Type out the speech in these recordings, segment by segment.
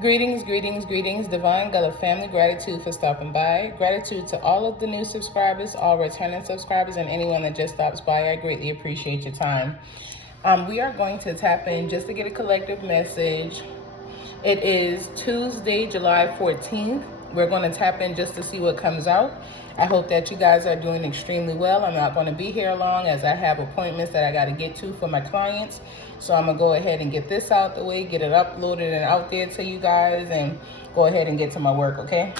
Greetings, greetings, greetings, Divine Gullah family. Gratitude for stopping by. Gratitude to all of the new subscribers, all returning subscribers, and anyone that just stops by. I greatly appreciate your time. We are going to tap in just to get a collective message. It is Tuesday, July 14th. We're going to tap in just to see what comes out. I hope that you guys are doing extremely well. I'm not going to be here long as I have appointments that I got to get to for my clients. So I'm going to go ahead and get this out the way, get it uploaded and out there to you guys, and go ahead and get to my work, okay?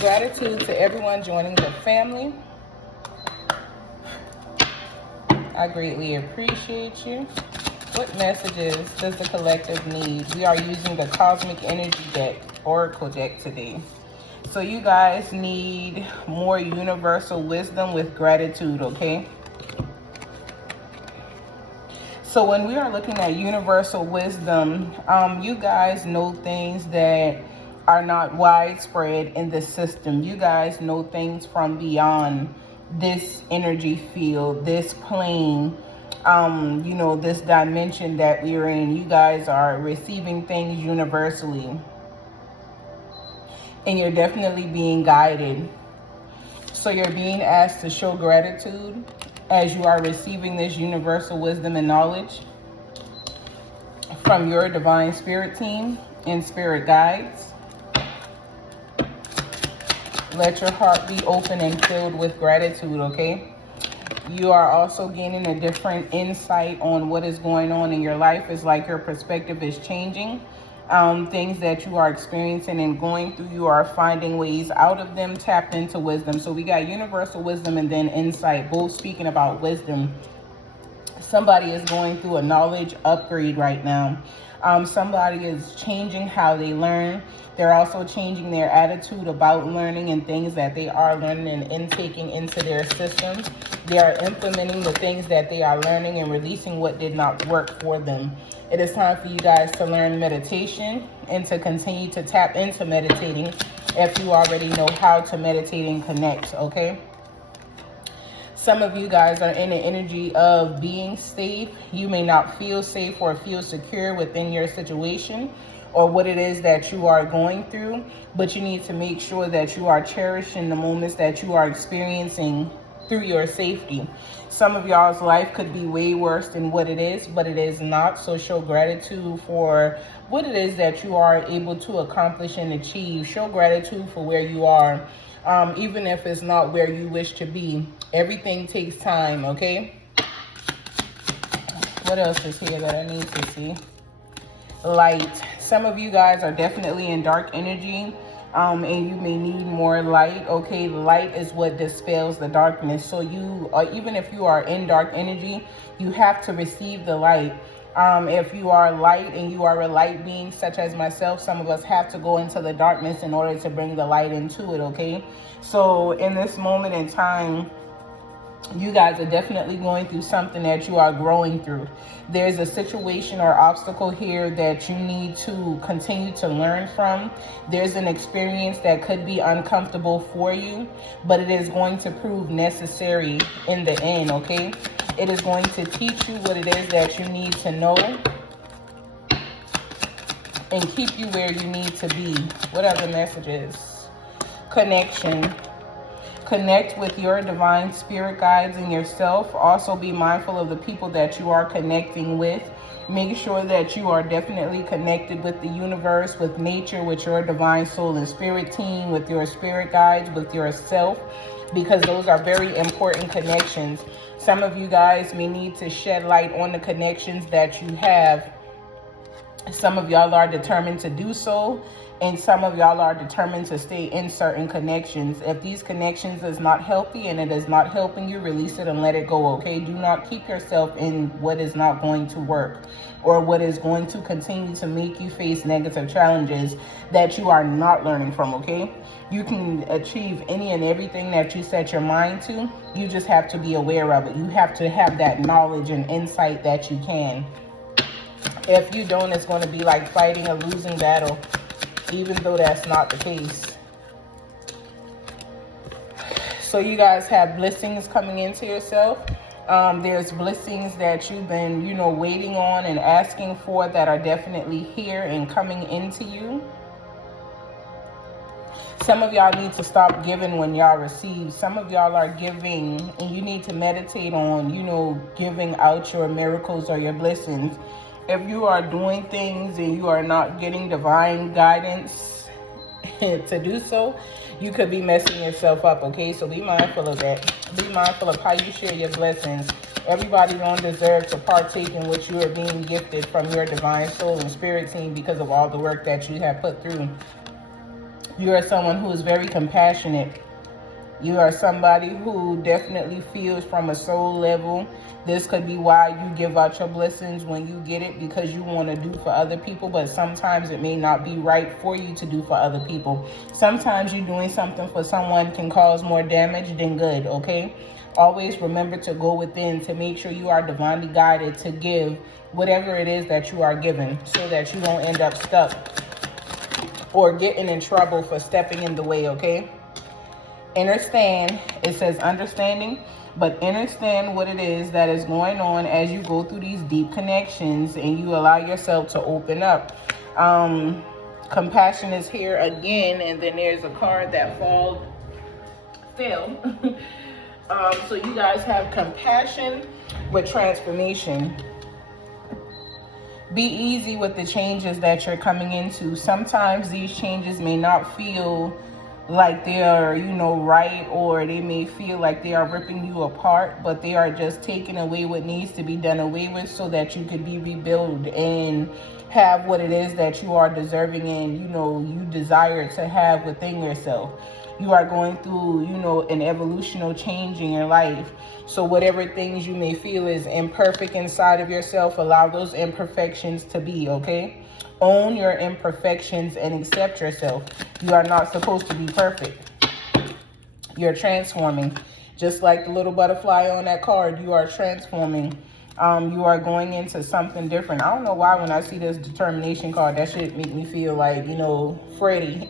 Gratitude to everyone joining the family. I greatly appreciate you. What messages does the collective need? We are using the Cosmic Energy deck, Oracle deck today. So you guys need more universal wisdom with gratitude, okay? So when we are looking at universal wisdom, you guys know things that are not widespread in the system. You guys know things from beyond this energy field, this plane, this dimension that we're in. You guys are receiving things universally. And you're definitely being guided. So you're being asked to show gratitude as you are receiving this universal wisdom and knowledge from your divine spirit team and spirit guides. Let your heart be open and filled with gratitude, okay? You are also gaining a different insight on what is going on in your life. It's like your perspective is changing. Things that you are experiencing and going through, you are finding ways out of them. Tap into wisdom. So we got universal wisdom and then insight, both speaking about wisdom. Somebody is going through a knowledge upgrade right now. Somebody is changing how they learn. They're also changing their attitude about learning and things that they are learning and intaking into their systems. They are implementing the things that they are learning and releasing what did not work for them. It is time for you guys to learn meditation and to continue to tap into meditating if you already know how to meditate and connect, okay? Some of you guys are in the energy of being safe. You may not feel safe or feel secure within your situation or what it is that you are going through, but you need to make sure that you are cherishing the moments that you are experiencing through your safety. Some of y'all's life could be way worse than what it is, but it is not. So show gratitude for what it is that you are able to accomplish and achieve. Show gratitude for where you are, even if it's not where you wish to be. Everything takes time, okay? What else is here that I need to see? Light. Some of you guys are definitely in dark energy. And you may need more light, okay? Light is what dispels the darkness. So you, even if you are in dark energy, you have to receive the light. If you are light and you are a light being, such as myself, some of us have to go into the darkness in order to bring the light into it, okay? So in this moment in time, you guys are definitely going through something that you are growing through. There's a situation or obstacle here that you need to continue to learn from. There's an experience that could be uncomfortable for you, but it is going to prove necessary in the end, okay? It is going to teach you what it is that you need to know and keep you where you need to be. What are the messages? Connection. Connect with your divine spirit guides and yourself. Also be mindful of the people that you are connecting with. Make sure that you are definitely connected with the universe, with nature, with your divine soul and spirit team, with your spirit guides, with yourself, because those are very important connections. Some of you guys may need to shed light on the connections that you have. Some of y'all are determined to do so, and some of y'all are determined to stay in certain connections. If these connections is not healthy and it is not helping you, release it and let it go, okay? Do not keep yourself in what is not going to work or what is going to continue to make you face negative challenges that you are not learning from, okay? You can achieve any and everything that you set your mind to. You just have to be aware of it. You have to have that knowledge and insight that you can. If you don't, it's going to be like fighting a losing battle, even though that's not the case. So you guys have blessings coming into yourself. There's blessings that you've been, you know, waiting on and asking for that are definitely here and coming into you. Some of y'all need to stop giving when y'all receive. Some of y'all are giving and you need to meditate on, you know, giving out your miracles or your blessings. If you are doing things and you are not getting divine guidance to do so, you could be messing yourself up, okay? So be mindful of that. Be mindful of how you share your blessings. Everybody don't deserve to partake in what you are being gifted from your divine soul and spirit team because of all the work that you have put through. You are someone who is very compassionate. You are somebody who definitely feels from a soul level. This could be why you give out your blessings when you get it, because you want to do for other people, but sometimes it may not be right for you to do for other people. Sometimes you doing something for someone can cause more damage than good, okay? Always remember to go within to make sure you are divinely guided to give whatever it is that you are given, so that you don't end up stuck or getting in trouble for stepping in the way, okay? Understand, it says understanding, but understand what it is that is going on as you go through these deep connections and you allow yourself to open up. Compassion is here again, and then there's a card that fell. So you guys have compassion with transformation. Be easy with the changes that you're coming into. Sometimes these changes may not feel like they are, you know, right, or they may feel like they are ripping you apart, but they are just taking away what needs to be done away with so that you could be rebuilt and have what it is that you are deserving and, you know, you desire to have within yourself. You are going through, you know, an evolutional change in your life. So whatever things you may feel is imperfect inside of yourself, allow those imperfections to be, okay? Own your imperfections and accept yourself. You are not supposed to be perfect. You're transforming. Just like the little butterfly on that card, you are transforming. You are going into something different. I don't know why when I see this determination card, that shit make me feel like, you know, Freddy.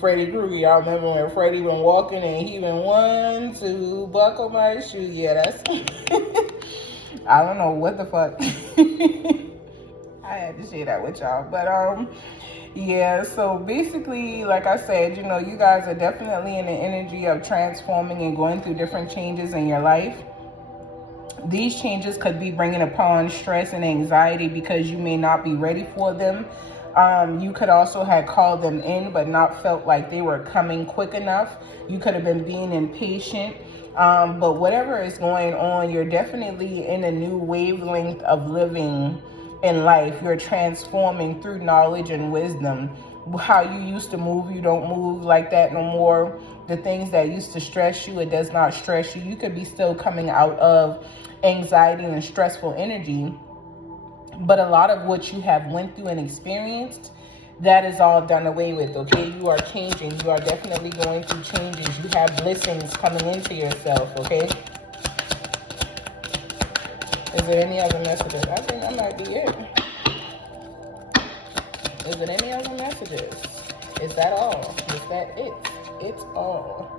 Freddy Krueger. Y'all remember when Freddy been walking and he been 1, 2, buckle my shoe. Yeah, that's I don't know what the fuck. I had to share that with y'all. But yeah, so basically, like I said, you know, you guys are definitely in the energy of transforming and going through different changes in your life. These changes could be bringing upon stress and anxiety because you may not be ready for them. You could also have called them in but not felt like they were coming quick enough. You could have been being impatient. But whatever is going on, you're definitely in a new wavelength of living in life. You're transforming through knowledge and wisdom. How you used to move, you don't move like that no more. The things that used to stress you, it does not stress you. You could be still coming out of anxiety and stressful energy, but a lot of what you have went through and experienced, that is all done away with, okay? You are changing. You are definitely going through changes. You have blessings coming into yourself, okay? Is there any other messages? I think that might be it. Is there any other messages? Is that all? Is that it? It's all.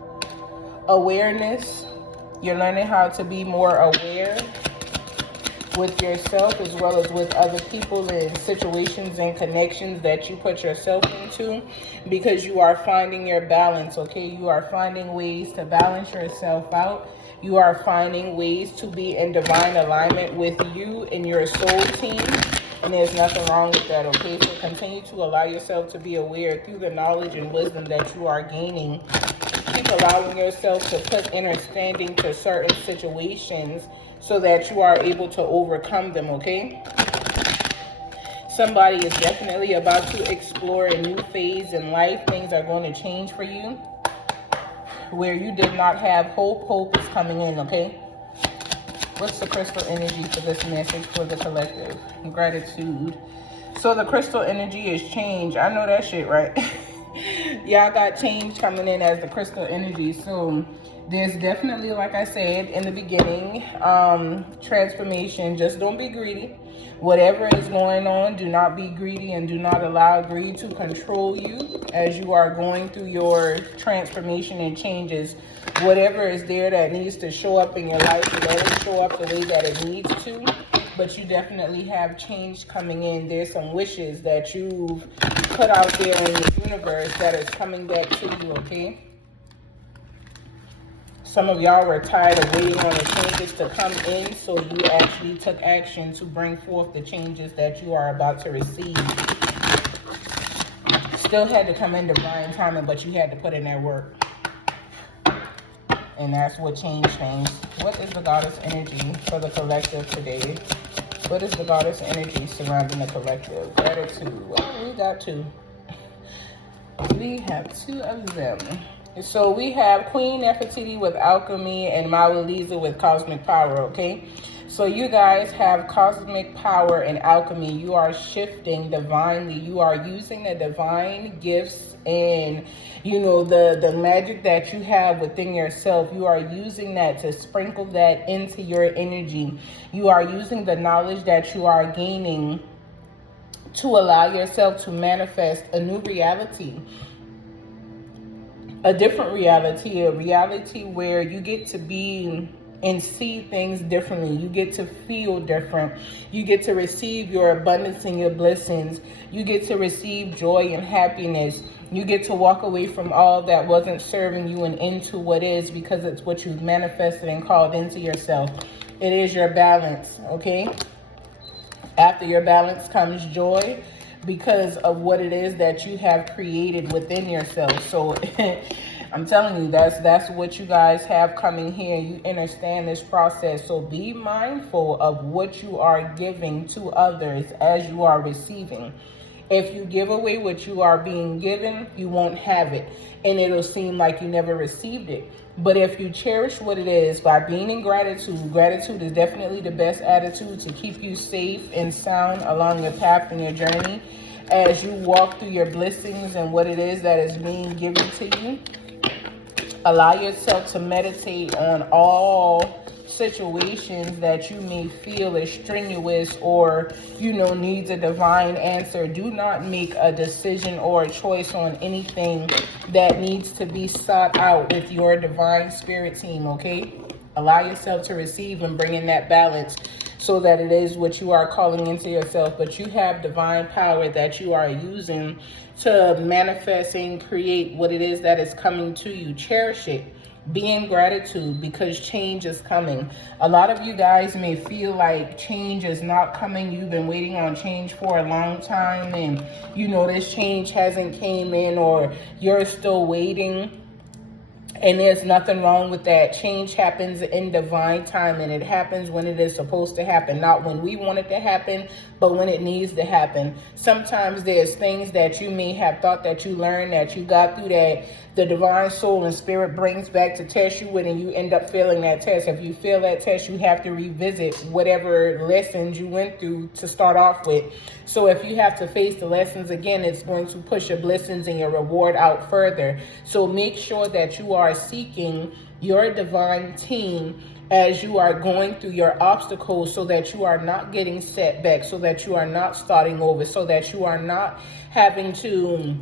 Awareness. You're learning how to be more aware with yourself as well as with other people and situations and connections that you put yourself into, because you are finding your balance, okay? You are finding ways to balance yourself out. You are finding ways to be in divine alignment with you and your soul team, and there's nothing wrong with that, okay? So continue to allow yourself to be aware through the knowledge and wisdom that you are gaining. Keep allowing yourself to put understanding to certain situations so that you are able to overcome them, okay? Somebody is definitely about to explore a new phase in life. Things are going to change for you. Where you did not have hope, hope is coming in, okay? What's the crystal energy for this message for the collective? Gratitude. So the crystal energy is change. I know that shit, right? Y'all got change coming in as the crystal energy. So There's definitely, like I said in the beginning, transformation. Just don't be greedy. Whatever is going on, do not be greedy and do not allow greed to control you as you are going through your transformation and changes. Whatever is there that needs to show up in your life, let it show up the way that it needs to. But you definitely have change coming in. There's some wishes that you've put out there in the universe that is coming back to you, okay? Some of y'all were tired of waiting on the changes to come in, so you actually took action to bring forth the changes that you are about to receive. Still had to come in divine timing, but you had to put in that work. And that's what changed things. What is the goddess energy for the collective today? What is the goddess energy surrounding the collective? Gratitude. Well, we got two. We have two of them. So we have Queen Nefertiti with alchemy and Maui Lisa with cosmic power, okay? So you guys have cosmic power and alchemy. You are shifting divinely. You are using the divine gifts and, you know, the magic that you have within yourself. You are using that to sprinkle that into your energy. You are using the knowledge that you are gaining to allow yourself to manifest a new reality. A different reality, a reality where you get to be and see things differently. You get to feel different. You get to receive your abundance and your blessings. You get to receive joy and happiness. You get to walk away from all that wasn't serving you and into what is, because it's what you've manifested and called into yourself. It is your balance, okay? After your balance comes joy, because of what it is that you have created within yourself. So I'm telling you, that's what you guys have coming here. You understand this process. So be mindful of what you are giving to others as you are receiving. If you give away what you are being given, you won't have it. And it'll seem like you never received it. But if you cherish what it is by being in gratitude, gratitude is definitely the best attitude to keep you safe and sound along your path and your journey as you walk through your blessings and what it is that is being given to you. Allow yourself to meditate on all situations that you may feel is strenuous or, you know, needs a divine answer. Do not make a decision or a choice on anything that needs to be sought out with your divine spirit team, okay? Allow yourself to receive and bring in that balance so that it is what you are calling into yourself. But you have divine power that you are using to manifest and create what it is that is coming to you. Cherish it. Be in gratitude because change is coming. A lot of you guys may feel like change is not coming. You've been waiting on change for a long time and, you know, this change hasn't came in, or you're still waiting. And there's nothing wrong with that. Change happens in divine time, and it happens when it is supposed to happen. Not when we want it to happen, but when it needs to happen. Sometimes there's things that you may have thought that you learned, that you got through, that the divine soul and spirit brings back to test you with, and you end up failing that test. If you fail that test, you have to revisit whatever lessons you went through to start off with. So if you have to face the lessons again, it's going to push your blessings and your reward out further. So make sure that you are seeking your divine team as you are going through your obstacles, so that you are not getting set back, so that you are not starting over, so that you are not having to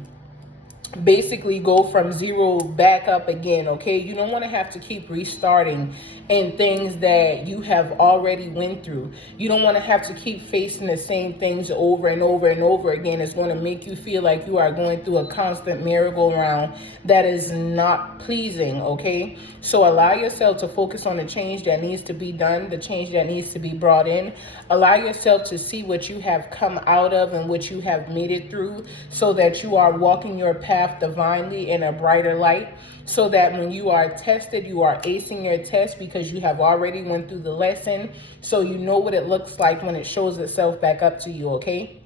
basically go from zero back up again, okay? You don't want to have to keep restarting in things that you have already went through. You don't want to have to keep facing the same things over and over and over again. It's going to make you feel like you are going through a constant merry-go-round that is not pleasing, okay? So allow yourself to focus on the change that needs to be done, the change that needs to be brought in. Allow yourself to see what you have come out of and what you have made it through, so that you are walking your path divinely in a brighter light, so that when you are tested, you are acing your test because you have already went through the lesson, so you know what it looks like when it shows itself back up to you, okay?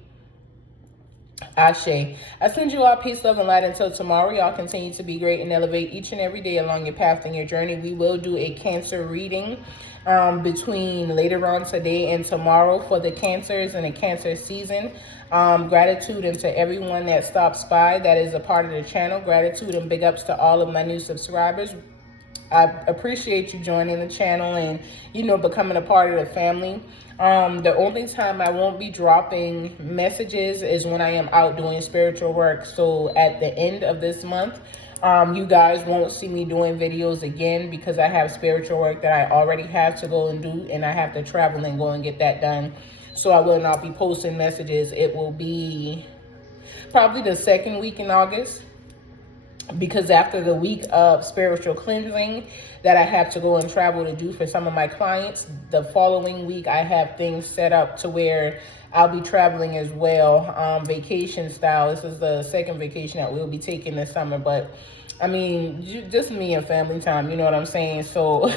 Ashe. I send you all peace, love, and light until tomorrow. Y'all continue to be great and elevate each and every day along your path and your journey. We will do a Cancer reading between later on today and tomorrow for the Cancers and the Cancer season. Gratitude into everyone that stops by that is a part of the channel. Gratitude and big ups to all of my new subscribers. I appreciate you joining the channel and, you know, becoming a part of the family. The only time I won't be dropping messages is when I am out doing spiritual work. So at the end of this month, you guys won't see me doing videos again because I have spiritual work that I already have to go and do, and I have to travel and go and get that done. So I will not be posting messages. It will be probably the second week in August, because after the week of spiritual cleansing that I have to go and travel to do for some of my clients, the following week I have things set up to where I'll be traveling as well, vacation style. This is the second vacation that we'll be taking this summer, but I mean, just me and family time, you know what I'm saying? So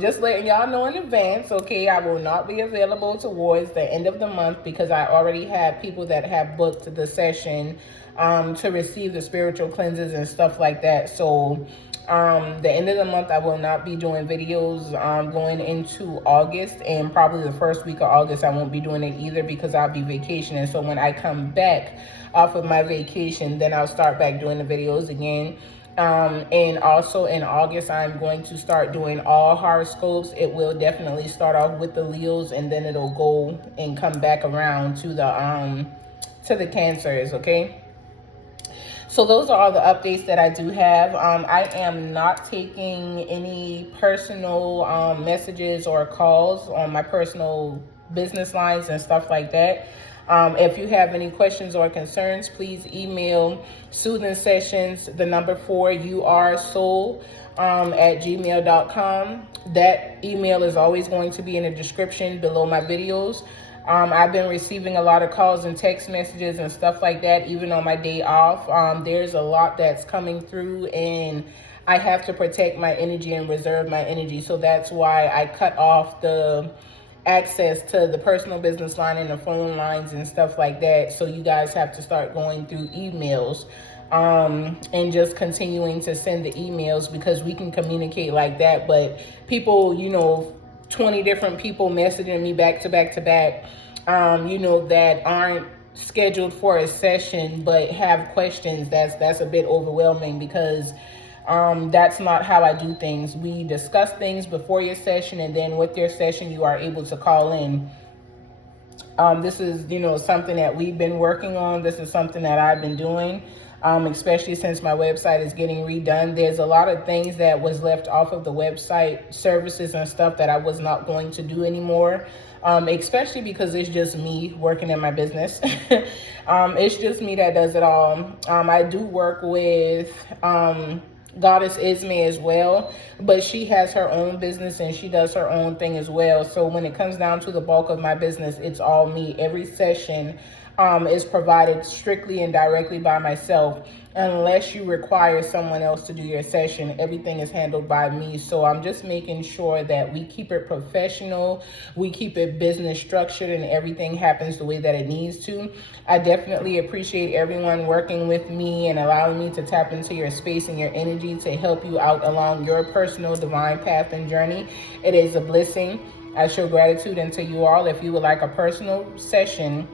just letting y'all know in advance, okay, I will not be available towards the end of the month because I already have people that have booked the session to receive the spiritual cleanses and stuff like that. So the end of the month I will not be doing videos. Going into August, and probably the first week of August I won't be doing it either because I'll be vacationing. So when I come back off of my vacation, then I'll start back doing the videos again. And also in August I'm going to start doing all horoscopes. It will definitely start off with the Leos, and then it'll go and come back around to the Cancers, okay? So those are all the updates that I do have. I am not taking any personal messages or calls on my personal business lines and stuff like that. If you have any questions or concerns, please email soothingsessions, the number 4 URSoul at gmail.com. That email is always going to be in the description below my videos. I've been receiving a lot of calls and text messages and stuff like that, even on my day off. There's a lot that's coming through, and I have to protect my energy and reserve my energy. So that's why I cut off the access to the personal business line and the phone lines and stuff like that. So you guys have to start going through emails and just continuing to send the emails, because we can communicate like that. But people, you know, 20 different people messaging me back to back to back, you know, that aren't scheduled for a session but have questions, that's a bit overwhelming, because that's not how I do things. We discuss things before your session, and then with your session you are able to call in. This is, you know, something that we've been working on. This is something that I've been doing, especially since my website is getting redone. There's a lot of things that was left off of the website, services and stuff that I was not going to do anymore, especially because it's just me working in my business. It's just me that does it all. I do work with Goddess Ismay as well, but she has her own business and she does her own thing as well. So when it comes down to the bulk of my business, it's all me. Every session is provided strictly and directly by myself. Unless you require someone else to do your session, everything is handled by me. So I'm just making sure that we keep it professional, we keep it business structured, and everything happens the way that it needs to. I definitely appreciate everyone working with me and allowing me to tap into your space and your energy to help you out along your personal divine path and journey. It is a blessing. I show gratitude unto you all. If you would like a personal session,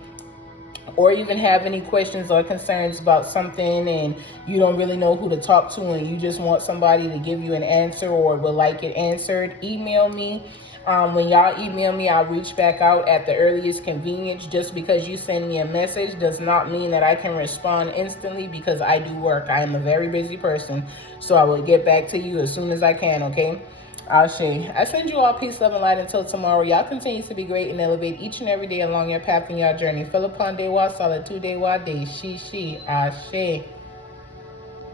or even have any questions or concerns about something and you don't really know who to talk to and you just want somebody to give you an answer or would like it answered, email me. When y'all email me, I'll reach back out at the earliest convenience. Just because you send me a message does not mean that I can respond instantly, because I do work. I am a very busy person, so I will get back to you as soon as I can, okay? Ashe. I send you all peace, love, and light until tomorrow. Y'all continue to be great and elevate each and every day along your path and your journey. Fill upon day wa, solitude day wa, day she. Ashe.